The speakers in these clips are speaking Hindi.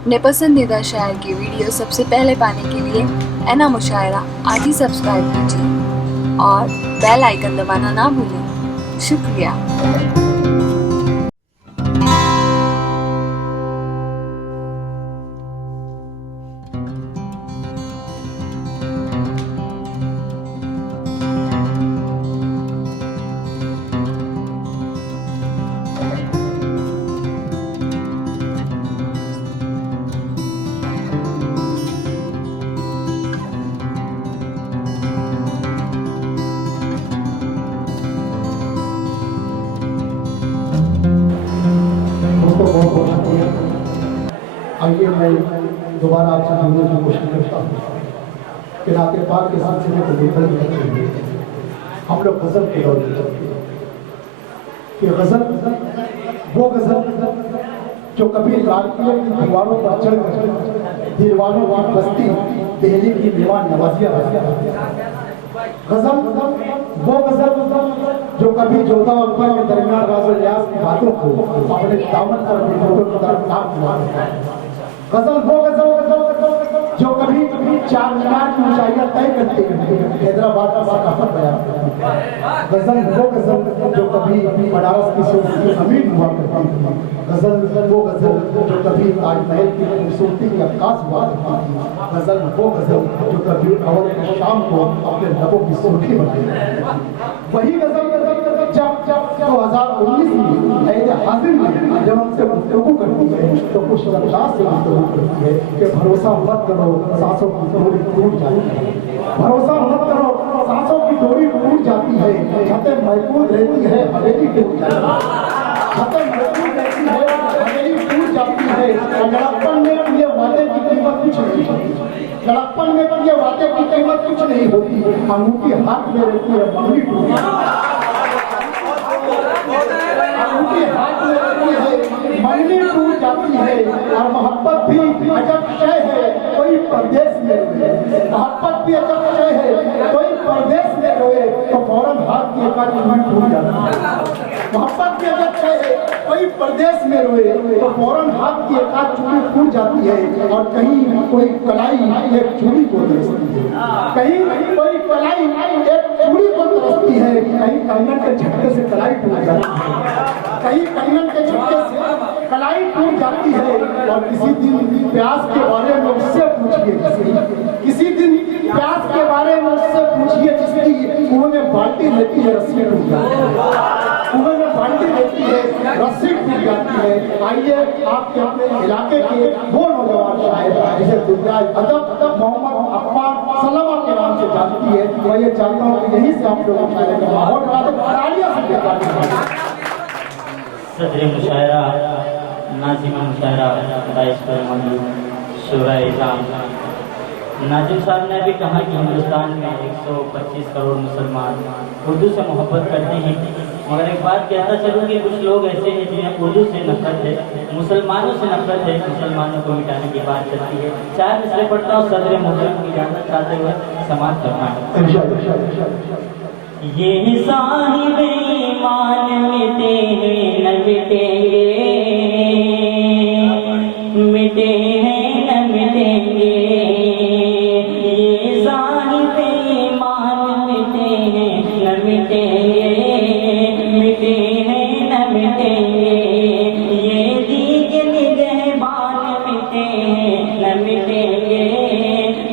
अपने पसंदीदा शायर की वीडियो सबसे पहले पाने के लिए एना मुशायरा आज ही सब्सक्राइब कीजिए और बेल आइकन दबाना ना भूलें। शुक्रिया। आइए मैं दोबारा आपसे जुड़ने की कोशिश करता हूँ कि नाते पाक के सिलसिले को लेकर हम लोग गज़ल के दौर में चलते हैं कि गज़ल वो गज़ल जो कभी लालकियों की दीवारों पर चढ़कर दीवारों की बस्ती दिल्ली की दीवान नवाजिया गज़ल वो गज़ल जो कभी जोधा और उमर के दरमियान राज़ रियाज की बातों को अपने दामन पर गज़ल वो गज़ल जो कभी चार मीनार की ऊंचाइयां तय करती है हैदराबाद का सकाफत बयान गज़ल वो गज़ल जो कभी बनारस की खूबसूरती अमीर हुआ करती थी गज़ल वो गज़ल जो कभी ताजमहल की खूबसूरती की अक्कास हुआ करती थी गज़ल वो गज़ल जो कभी अवल के शाम को अपने लबों की सुर्खी बनाई वही गज़ल जब 2019 में ऐसे हाजिर में जब हमसे गुफ्तगू करती है तो कुछ अंदाज से गुफ्तगू करती है कि भरोसा मत करो सांसों की डोरी टूट जाती है भरोसा मत करो सांसों की डोरी टूट जाती है छतें महफूज रहती है हवेली टूट जाती है छतें महफूज रहती है हवेली टूट जाती है और लड़कपन में ये वादे की कीमत कुछ नहीं होती लड़कपन में ये वादे की कीमत कुछ नहीं होती अंगूठी हाथ में रहती है मंगली टूट मंगनी टूट जाती है और मोहब्बत भी अजब शय है कोई परदेश में रोए मोहब्बत भी अजब शय है कोई परदेश में रोए तो फौरन हाथ की एकाध चूड़ी टूट जाती है मोहब्बत भी अजब शय है कोई परदेश में रोए तो फौरन हाथ की एकाध चूड़ी टूट जाती है और कहीं कोई कलाई एक चूड़ी को तरसती है कहीं कोई कलाई एक चूड़ी को तरसती है कहीं कंगन के झटके से कलाई टूट जाती है कहीं कंगन के झटके से कलाई टूट जाती है और किसी दिन प्यास के बारे में उससे पूछिए किसी दिन प्यास के बारे में उससे पूछिए जिसकी कुएं में बाल्टी रहती है रस्सी टूट जाती है कुएं में बाल्टी रहती है रस्सी टूट जाती है आइए आपके अपने इलाके के वो नौजवान शायर जिसे दुनिया अदब मोहम्मद अब्बास सलमा के नाम से जानती है मैं ये चाहता हूँ कि यहीं से आप लोग शायर का माहौल बना दे तालियां से देखा सदर मुशायरा नाजिम मुशायरा बाईस शुरा इज़ाम नाजिम साहब ने भी कहा कि हिंदुस्तान में 125 करोड़ मुसलमान उर्दू से मोहब्बत करते हैं मगर एक बात कहता चलूँ कि कुछ लोग ऐसे हैं जिन्हें उर्दू से नफरत है मुसलमानों से नफरत है मुसलमानों को मिटाने की बात चलती है चार मिसरे पढ़ता हूँ सदर मोहर्रम की इजाज़त चाहते हुए समाप्त करना है ये साहिब ईमान मिटे हैं न मिटेंगे मिटे हैं न मिटेंगे ये साहिब ईमान मिटे हैं न मिटेंगे मिटे हैं न मिटेंगे ये दीग निगहबान मिटे हैं न मिटेंगे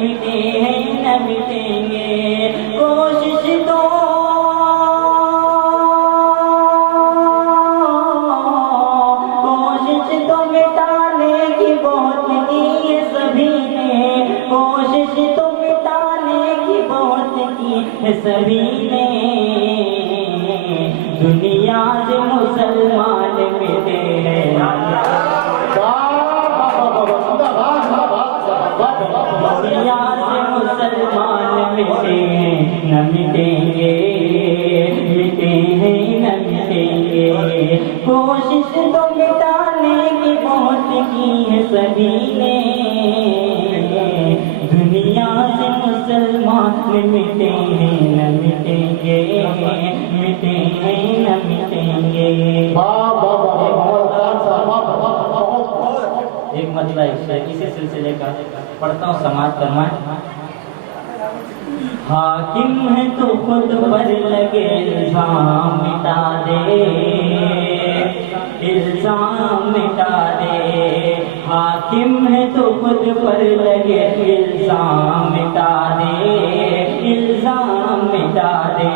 मिटे हैं न मिटेंगे कोशिश तो मिटाने की बहुत की है सभी ने कोशिश तो मिटाने की बहुत की है सभी ने दुनिया से मुसलमान मिटे हैं दुनिया से मुसलमान मिटे हैं न मिटेंगे मिटे हैं न मिटेंगे कोशिश तो मिटाने की बहुत की है सभी ने दुनिया से मुसलमान मिटे हैं न मिटेंगे मिटे हैं न मिटेंगे एक मत अगला एक शेर इसी सिलसिले का पढ़ता हूँ, समाज फरमाए। हाकिम है तो खुद पर लगे इल्जाम मिटा दे, इल्जाम मिटा दे। हाकिम है तो खुद पर लगे इल्जाम मिटा दे, इल्जाम मिटा दे।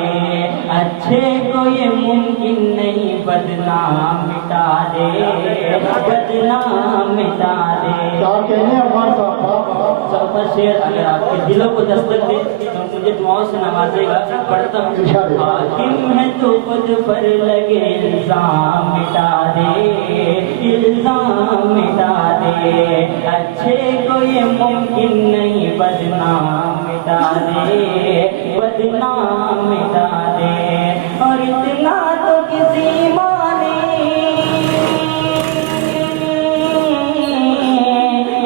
अच्छे को ये मुमकिन नहीं बदनाम मिटा दे, बदनाम मिटा दे। क्या कहने अफगान साहब? चौथा शेर अगर आपके दिलों को दस्तक दे तो मुझे दुआओं से नवाजेगा। पढ़ता हूँ। हाकिम है तो खुद पर लगे इल्जाम मिटा दे, इल्जाम मिटा दे। अच्छे को ये मुमकिन नहीं बदनाम मिटा दे, बदनाम मिटा दे। और इतना तो किसी माने,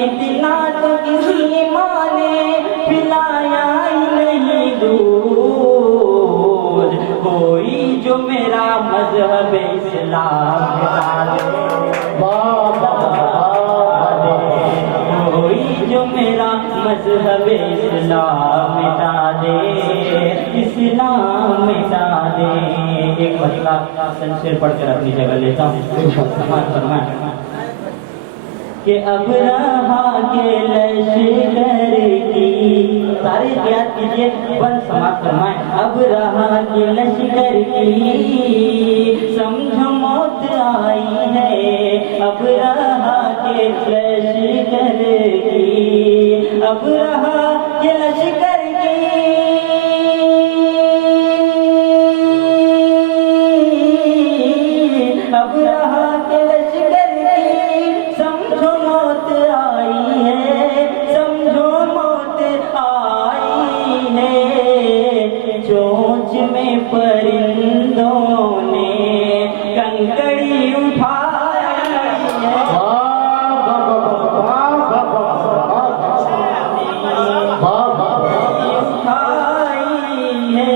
इतना तो किसी माने पिलाया ही नहीं दूध। कोई जो मेरा मजहब इस्लाम मिटा दे, कोई जो मेरा मजहब इस्लाम मिटा दे, इस्लाम मिटा दे। एक मसला शेर पढ़कर अपनी जगह लेता हूँ। समाज फरमाए कि अब रहा के लश्कर की, सारे याद कीजिए, बन समाज फरमाए। अब रहा के लश्कर की समझो मौत आई है, अब रहा के लश्कर की, अब रहा के लश्कर की, अब रहा के लश्कर की समझो मौत आई है, समझो मौत आई है। चोंच में परिंदों ने कंकड़ी उठाई है,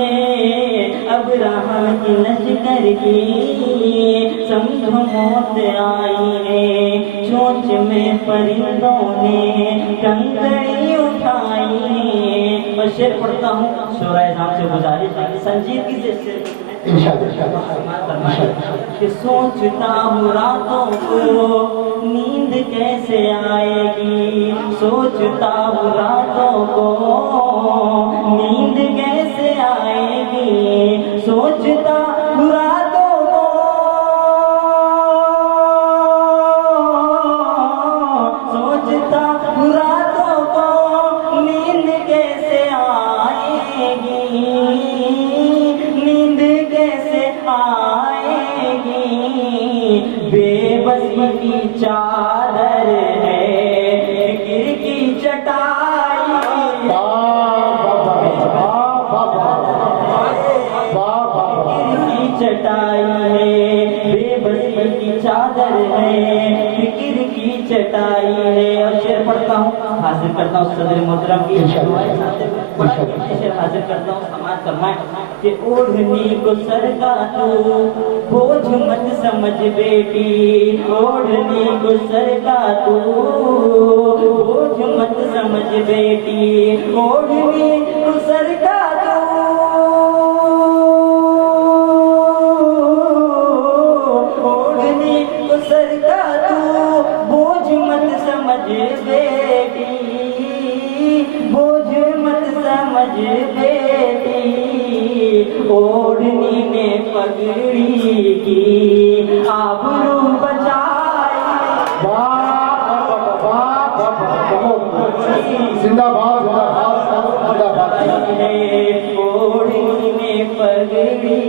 अब रहा की लश्कर की समझो मौत आई है। चोंच में परिंदों ने कंकड़ी उठाई है। मैं शेर पढ़ता हूँ, शोराए नाम से गुजारिश संजीदगी से कि सोचता हूँ रातों को नींद कैसे आएगी, सोचता हूँ रातों को नींद कैसे आएगी, सोचता हूँ रातों को, सोचता हूँ रातों को नींद कैसे आएगी, नींद कैसे आएगी। बेबसी की चादर है, फिक्र की चटाई, चटाई है, बेबसी की चादर है, फिक्र की चटाई है। और शेर पढ़ता हूँ, हाजिर करता हूँ सदर मोहतरम की शेर हाजिर करता हूँ। समाज फरमाए कि ओढ़नी को सर का तू बोझ मत समझ बेटी, ओढ़नी को सर का तू बोझ मत समझ बेटी, ओढ़नी को सर का तू सर का तू बोझ मत समझ बेटी, बोझ मत समझ बेटी। ओढ़नी ने पगड़ी की आबरू बचाई, जिंदाबाद ओढ़नी ने पगड़ी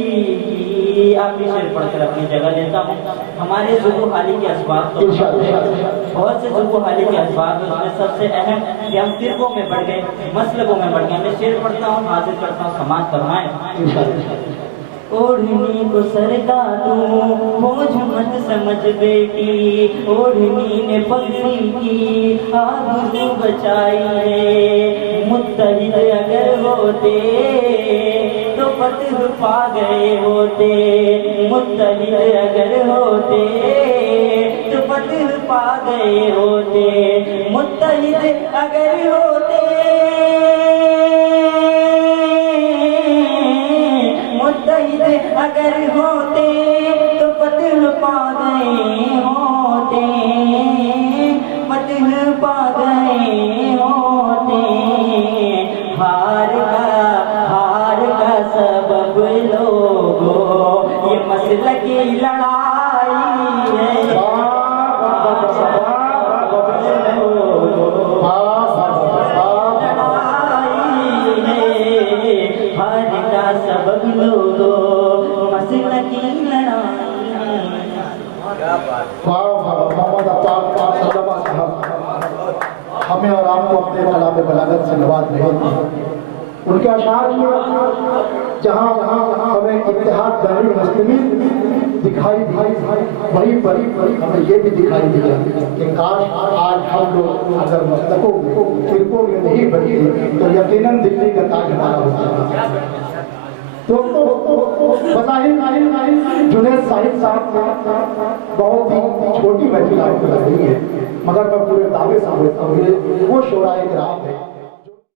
की। आप भी शेर पढ़कर अपनी जगह लेता हूँ। हमारे जुबू हाली के असबाब तो बहुत से जुबू हाली के असबाब है, उसमें सबसे अहम कि हम फिरकों में बढ़ गए, मसलकों में बढ़ गए। मैं शेर पढ़ता हूँ, हाजिर करता हूँ, समाज फरमाए। ओढ़नी को सर का तू बोझ मत समझ बेटी, ओढ़नी ने पगड़ी की आबरू बचाई है। मुत्तहिद अगर होते तो फतह पा गए होते, मुत्तहिद अगर होते तो फतह पा गए होते, मुत्तहिद अगर होते, मुत्तहिद अगर होते तो फतह पा गए होते, फतह पा गए होते। हार का सबब लोगों ये मसले की लड़ाई है, हार का सबब लोगों मसले की लड़ाई। मोहम्मद अब्बास सल्लल्लाहु अलैहि वसल्लम हमें और आपको अपने कलाम बलागत से नवाज रहे थे। उनके अशार में जहाँ हमें इत्तेहाद बैनुल मुस्लिमीन दिखाई दी, वही बड़ी हमें ये भी दिखाई दिया कि काश आज हम लोग अगर मस्तकों में फिरकों में नहीं बचे तो यकीनन दिल्ली का ताज हमारा होता। तो जुनैद साहिब बहुत ही छोटी महफिल आपको लग रही है, मगर मैं पूरे दावे से बोलता हूँ वो शोराए किराम है।